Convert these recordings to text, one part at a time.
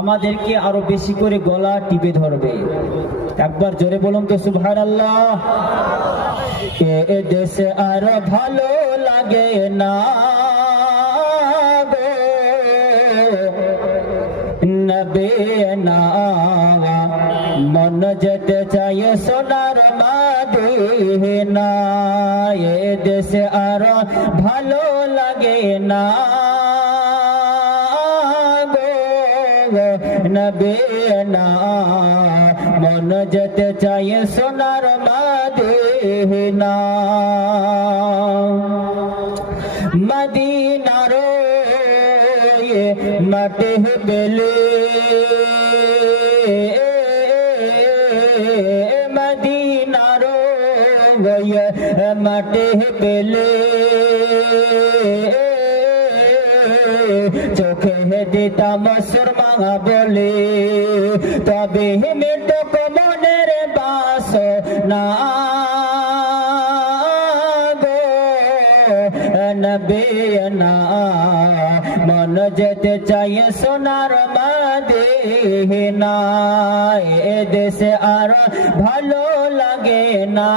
আমাদেরকে আরো বেশি করে গলা টিপে ধরবে। একবার জোরে বলুন তো সুবহানাল্লাহ। এ দেশে আর ভালো লাগে না গো নবে না, মন যেতে চায় সোনার মদিনা। এ দেশে আর ভালো লাগে না নবে না, মন যেতে চায় সোনার মদিনা। মদিনার মাটি বেলে, মদিনার মাটি বেলে চোখে দিতাম সুরমা বলে, তবে মৃতক মনের বাসনা গো নবে না, মন যেতে চাই সোনার মদিনা। এ দেশে আর ভালো লাগে না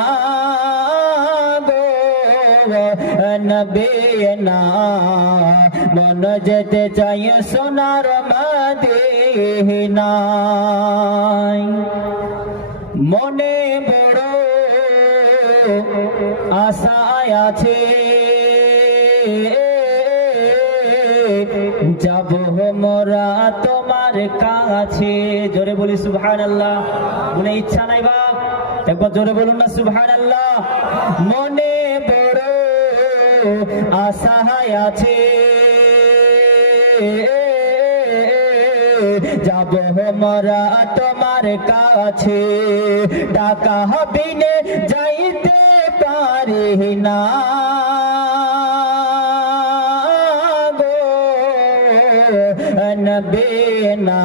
গো নবে না, মন যেতে চাই সোনার মদিনা। মনে বড় আশা আছে যাব মোরা তোমার কাছে। জোরে বলি সুবহানাল্লাহ। মনে ইচ্ছা নাই বাপ, একবার জোরে বলুন না সুবহানাল্লাহ। মনে বড় আশা আছে যাব মোরা তোমার কাছে, টাকা বিনে যাইতে পারি না গো নবে না,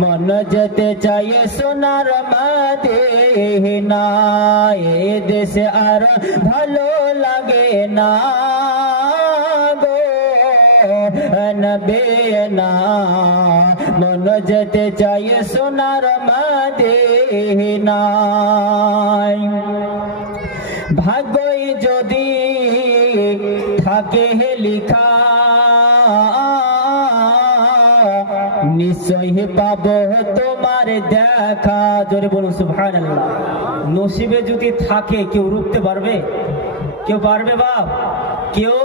মন যেতে চাই সোনার মদিনা। এ দেশে আর ভালো লাগে না গো নবে না, মন যেতে চাই সোনার মদিনা। ভাগ্যই যদি থাকে লিখা নিশ্চয়ই পাবো তোমার দেখা। জোরে বলুন সুবহানাল্লাহ। নসিবে যদি থাকে কেউ রুখতে পারবে? কেউ পারবে বাপ? কেউ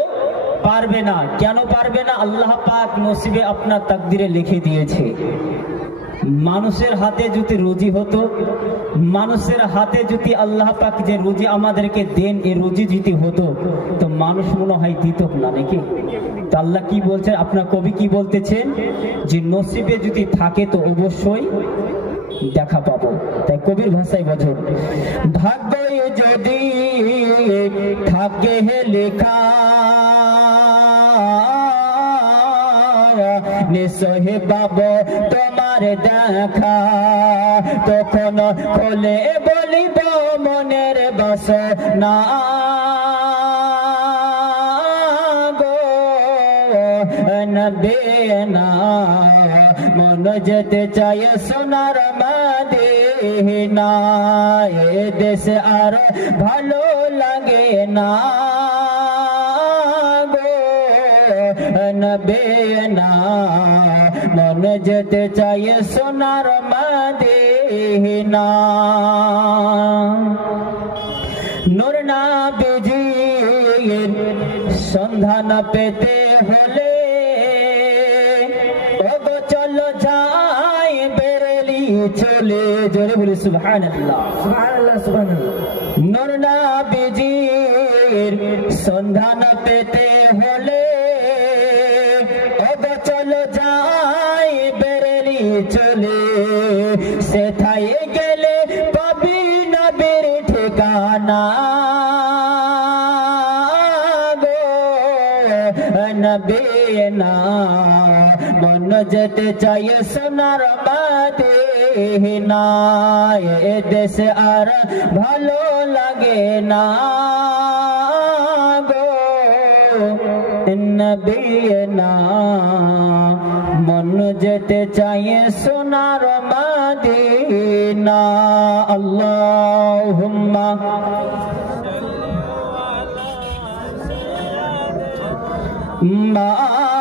পারবে না। কেন পারবে না? আল্লাহ পাক নসিবে আপনার তাকদিরে লিখে দিয়েছে। মানুষের হাতে যদি রুজি হতো, মানুষের হাতে যদি আল্লাহ পাক যে রুজি আমাদেরকে দেন এই রুজি যদি হতো তো মানুষ মনে হয় দিত না নাকি? তো আল্লাহ কি বলছেন, আপনার কবি কি বলতেছেন যে নসিবে যদি থাকে তো অবশ্যই দেখা পাবো। তাই কবির ভাষায় বছর ভাগ্যই যদি থাকে লেখা নিশ্চয় পাবো তোমার দেখা, তখন খোলে বলিব মনের বাসনা গো নবে না, মন যেতে চাই সোনার মদিনা। এ দেশে আর ভালো লাগে না গো নবে না, মন যেতে চাই সোনার মদিনা। নূর নবীজির সন্ধান পেতে হলে ওগো চলো যাই বেরেলি চলে। জোরে বলি সুবহানাল্লাহ সুবহানাল্লাহ সুবহানাল্লাহ। নূর নবীজির সন্ধান পেতে হলে ওগো চলো যাই বেরেলি চলে, সেথায় গেলে পাবি নবীর ঠিকানা গো নবে না, মন যেতে চাই সোনার মদিনা। এ দেশে আর ভালো লাগে না গো নবে না, মন যেতে চাইয়ে সোনার মদিনা আল্লাহুম্মা মা